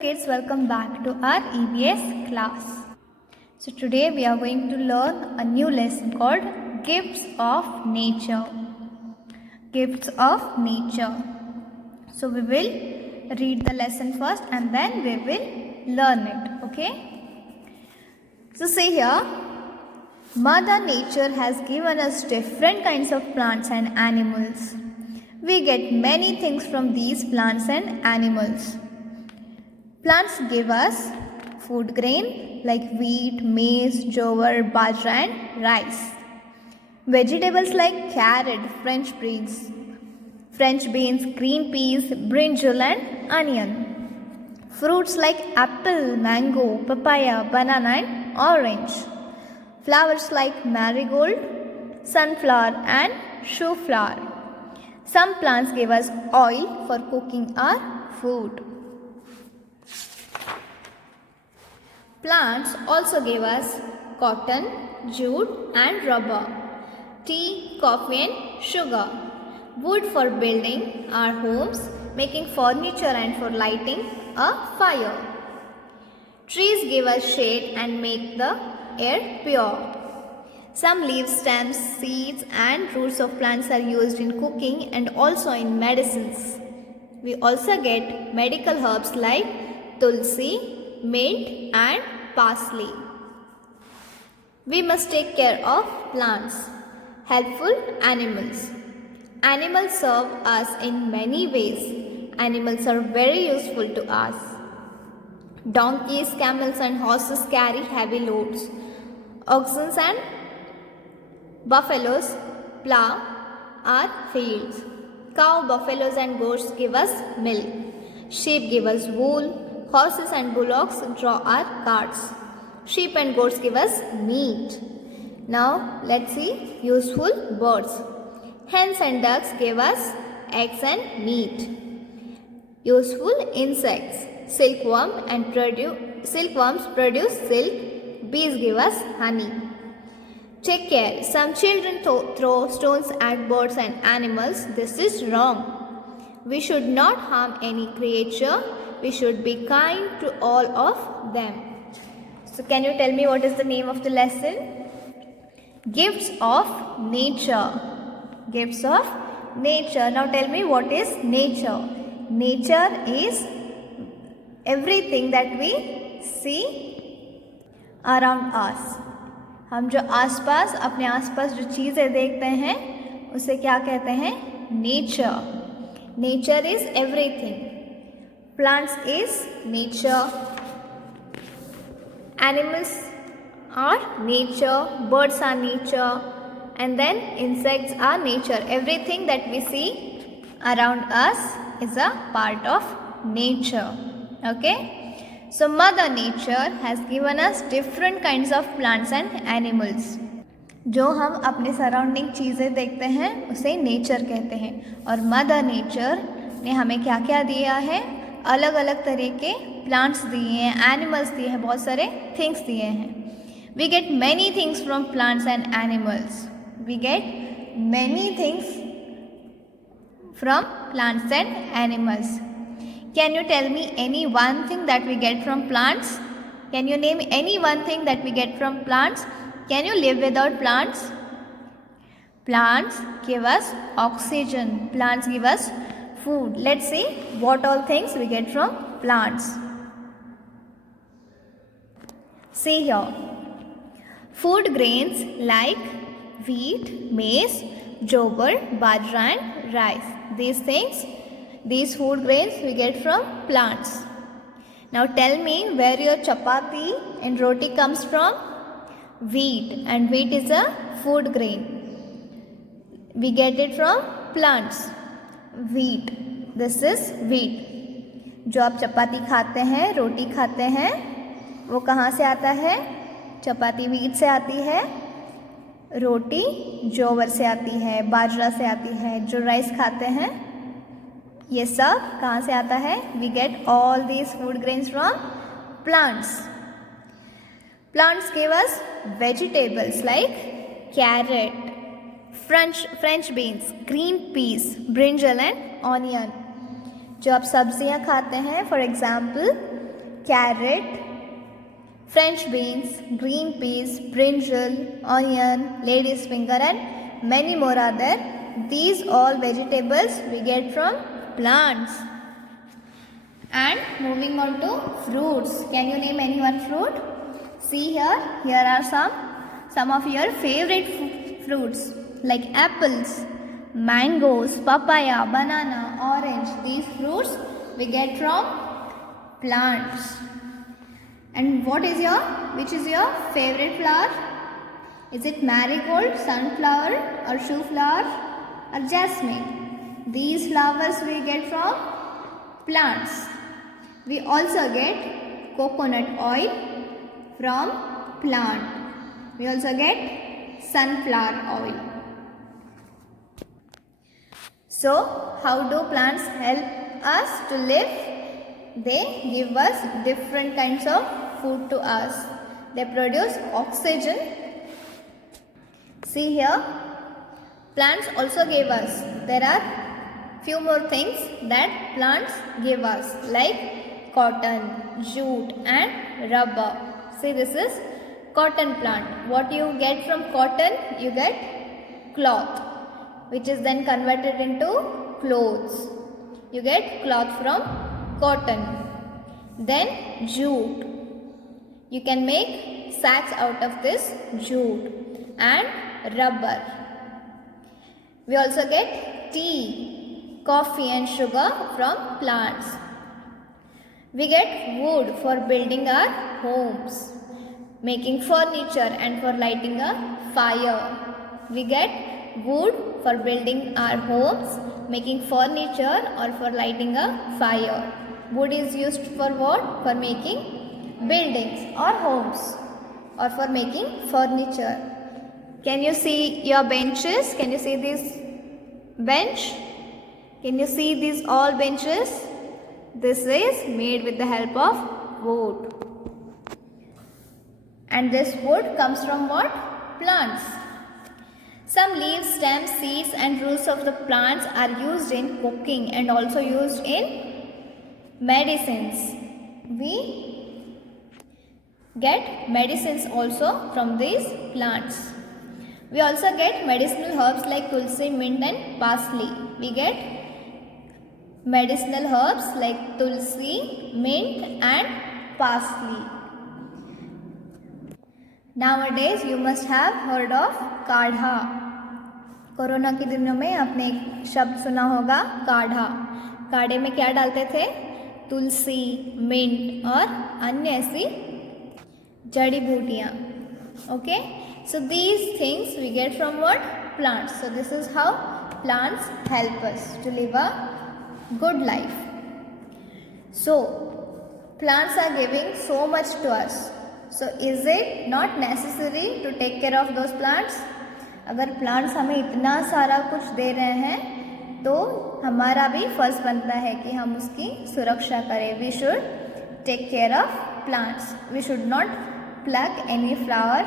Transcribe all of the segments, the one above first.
Kids, welcome back to our EVS class. So today we are going to learn a new lesson called Gifts of Nature. Gifts of Nature. So we will read the lesson first and then we will learn it. Okay. So see here, Mother Nature has given us different kinds of plants and animals. We get many things from these plants and animals. Plants give us food grain like wheat, maize, jowar, bajra and rice. Vegetables like carrot, French beans, green peas, brinjal and onion. Fruits like apple, mango, papaya, banana and orange. Flowers like marigold, sunflower and shoe flower. Some plants give us oil for cooking our food. Plants also give us cotton, jute and rubber, tea, coffee and sugar, wood for building our homes, making furniture and for lighting a fire. Trees give us shade and make the air pure. Some leaves, stems, seeds and roots of plants are used in cooking and also in medicines. We also get medical herbs like tulsi, mint and parsley. We must take care of plants. Helpful animals. Animals serve us in many ways. Animals are very useful to us. Donkeys, camels and horses carry heavy loads. Oxen and buffaloes plow our fields. Cow, buffaloes and goats give us milk. Sheep give us wool. Horses and bullocks draw our carts. Sheep and goats give us meat. Now let's see useful birds. Hens and ducks give us eggs and meat. Useful insects. Silkworms produce silk. Bees give us honey. Take care. Some children throw stones at birds and animals. This is wrong. We should not harm any creature. We should be kind to all of them. So can you tell me what is the name of the lesson? Gifts of Nature. Gifts of Nature. Now tell me what is nature. Nature is everything that we see around us. हम जो आसपास अपने आसपास जो चीज़ें देखते हैं उसे क्या कहते हैं? Nature. Nature is everything. Plants is nature, animals are nature, birds are nature, and then insects are nature. Everything that we see around us is a part of nature. Okay? So Mother Nature has given us different kinds of plants and animals. जो हम अपने surrounding चीज़ें देखते हैं उसे nature कहते हैं और मदर नेचर ने हमें क्या क्या दिया है? अलग अलग तरह के प्लांट्स दिए हैं, एनिमल्स दिए हैं, बहुत सारे थिंग्स दिए हैं. We get many things from plants and animals. We get many things from plants and animals. Can you tell me any one thing that we get from plants? Can you name any one thing that we get from plants? Can you live without plants? Plants give us oxygen. Plants give us food. Let's see what all things we get from plants. See here. Food grains like wheat, maize, jowar, bajra and rice. These food grains we get from plants. Now tell me where your chapati and roti comes from? Wheat, and wheat is a food grain. We get it from plants. Wheat. This is wheat. जो आप चपाती खाते हैं, रोटी खाते हैं, वो कहाँ से आता है? चपाती wheat से आती है, रोटी जोवर से आती है, बाजरा से आती है. जो राइस खाते हैं ये सब कहाँ से आता है? We get all these food grains from plants. Plants give us vegetables like carrot, French beans, green peas, brinjal and onion. जो आप सब्जियां खाते हैं, for example carrot, French beans, green peas, brinjal, onion, lady's finger and many more are there. These all vegetables we get from plants. And moving on to fruits. Can you name any one fruit? See here, here are some of your favorite fruits like apples, mangoes, papaya, banana, orange. These fruits we get from plants. And which is your favorite flower? Is it marigold, sunflower or shoe flower or jasmine? These flowers we get from plants. We also get coconut oil from plant. We also get sunflower oil. So, how do plants help us to live? They give us different kinds of food to us. They produce oxygen. See here, plants also give us. There are few more things that plants give us like cotton, jute and rubber. See, this is cotton plant. What you get from cotton? You get cloth, which is then converted into clothes. You get cloth from cotton. Then jute. You can make sacks out of this jute. And rubber. We also get tea, coffee and sugar from plants. We get wood for building our homes, making furniture and for lighting a fire. We get wood for building our homes, making furniture or for lighting a fire. Wood is used for what? For making buildings or homes or for making furniture. Can you see your benches? Can you see this bench? Can you see these all benches? This is made with the help of wood. And this wood comes from what? Plants. Some leaves, stems, seeds and roots of the plants are used in cooking and also used in medicines. We get medicines also from these plants. We also get medicinal herbs like tulsi, mint and parsley. We get medicinal herbs like tulsi, mint and parsley. Nowadays you must have heard of काढ़ा. Corona के दिनों में आपने एक शब्द सुना होगा काढ़ा. काढ़े में क्या डालते थे? तुलसी, मिंट और अन्य ऐसी जड़ी बूटियाँ. Okay? So these things we get from what? Plants. So this is how plants help us to live a good life. So plants are giving so much to us. So is it not necessary to take care of those plants? अगर plants हमें इतना सारा कुछ दे रहे हैं तो हमारा भी फर्ज बनता है कि हम उसकी सुरक्षा करें. We should take care of plants. We should not pluck any flower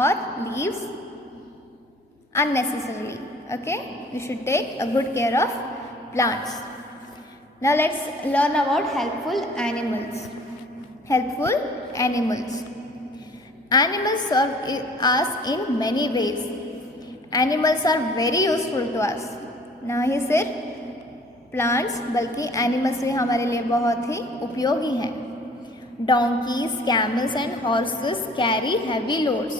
or leaves unnecessarily. Okay? We should take a good care of plants. Now let's learn about helpful animals. Helpful animals. Animals serve us in many ways. Animals are very useful to us. ना ही सिर्फ plants बल्कि animals भी हमारे लिए बहुत ही उपयोगी हैं. Donkeys, camels and horses carry heavy loads.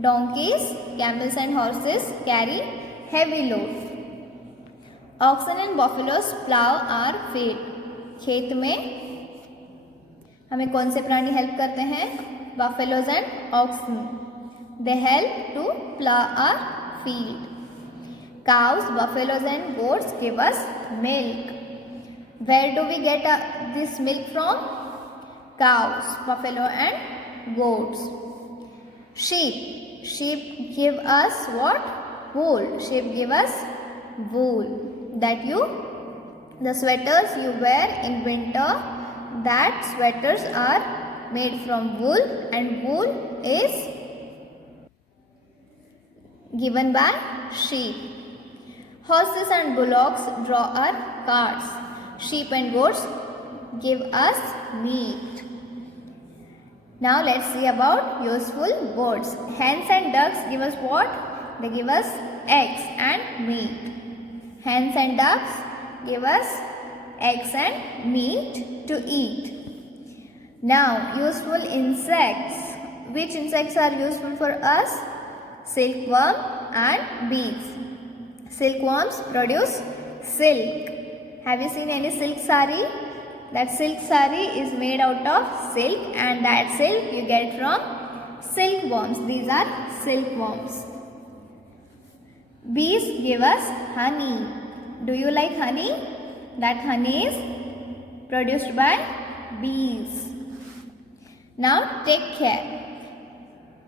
Donkeys, camels and horses carry heavy loads. Oxen and buffaloes plow our field. खेत में हमें कौन से प्राणी हेल्प करते हैं? Buffaloes and oxen. They help to plow our field. Cows, buffaloes and goats give us milk. Where do we get this milk from? Cows, buffalo and goats. Sheep. Sheep give us what? Wool. Sheep give us wool. The sweaters you wear in winter, that sweaters are made from wool and wool is given by sheep. Horses and bullocks draw our carts. Sheep and goats give us meat. Now let's see about useful birds. Hens and ducks give us what? They give us eggs and meat. Hens and ducks give us eggs and meat to eat. Now, useful insects. Which insects are useful for us? Silkworm and bees. Silkworms produce silk. Have you seen any silk sari? That silk sari is made out of silk, and that silk you get from silkworms. These are silkworms. Bees give us honey. Do you like honey? That honey is produced by bees. Now take care.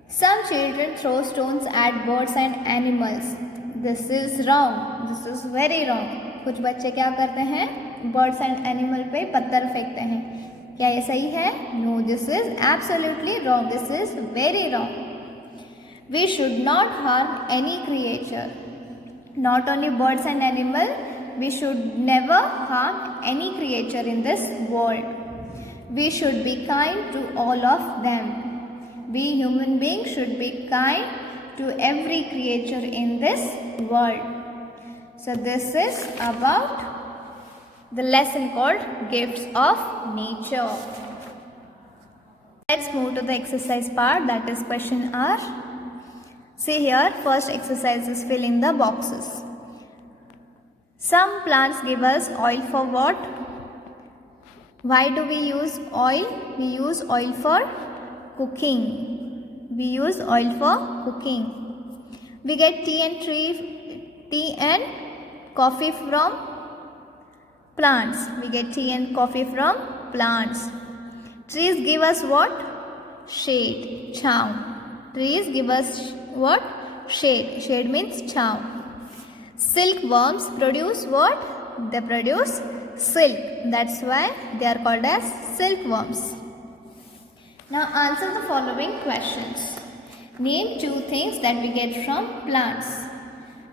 Some children throw stones at birds and animals. This is wrong. This is very wrong. कुछ बच्चे क्या करते हैं? Birds and animal पे पत्थर फेंकते हैं. क्या ये सही है? No, this is absolutely wrong. This is very wrong. We should not harm any creature. Not only birds and animal, we should never harm any creature in this world. We should be kind to all of them. We human beings should be kind to every creature in this world. So this is about the lesson called Gifts of Nature. Let's move to the exercise part, that is question R. See here, first exercise is fill in the boxes. Some plants give us oil for what? Why do we use oil? We use oil for cooking. We use oil for cooking. We get tea and coffee from plants. We get tea and coffee from plants. Trees give us what? Shade, chhav. Trees give us what? Shade. Shade means chhav. Silkworms produce what? They produce silk. That's why they are called as silkworms. Now answer the following questions. Name two things that we get from plants.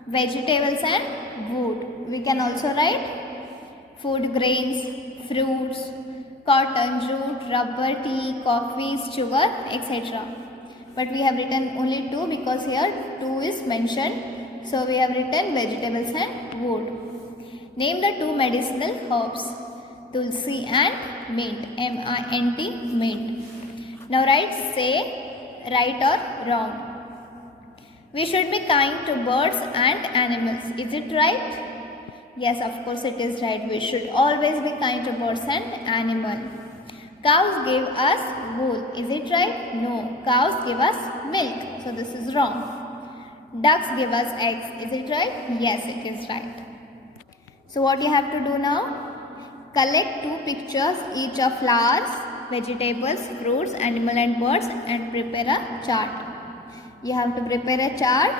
Vegetables and wood. We can also write food grains, fruits, cotton, jute, rubber, tea, coffee, sugar, etc. But we have written only two because here two is mentioned. So we have written vegetables and wood. Name the two medicinal herbs. Tulsi and mint. M-I-N-T, mint. Now write say right or wrong. We should be kind to birds and animals. Is it right? Yes, of course it is right. We should always be kind to birds and animals. Cows give us wool. Is it right? No. Cows give us milk. So this is wrong. Ducks give us eggs. Is it right? Yes, it is right. So what you have to do now? Collect two pictures each of flowers, vegetables, fruits, animal and birds and prepare a chart. You have to prepare a chart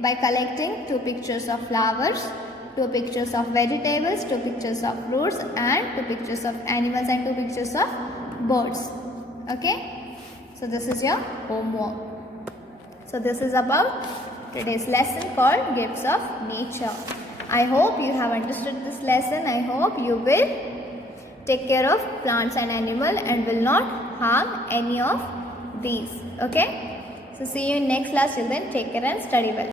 by collecting two pictures of flowers, two pictures of vegetables, two pictures of fruits and two pictures of animals and two pictures of birds. Okay? So this is your homework. So this is about today's lesson called Gifts of Nature. I hope you have understood this lesson. I hope you will take care of plants and animals and will not harm any of these. Okay? So see you in next class. Till then, take care and study well.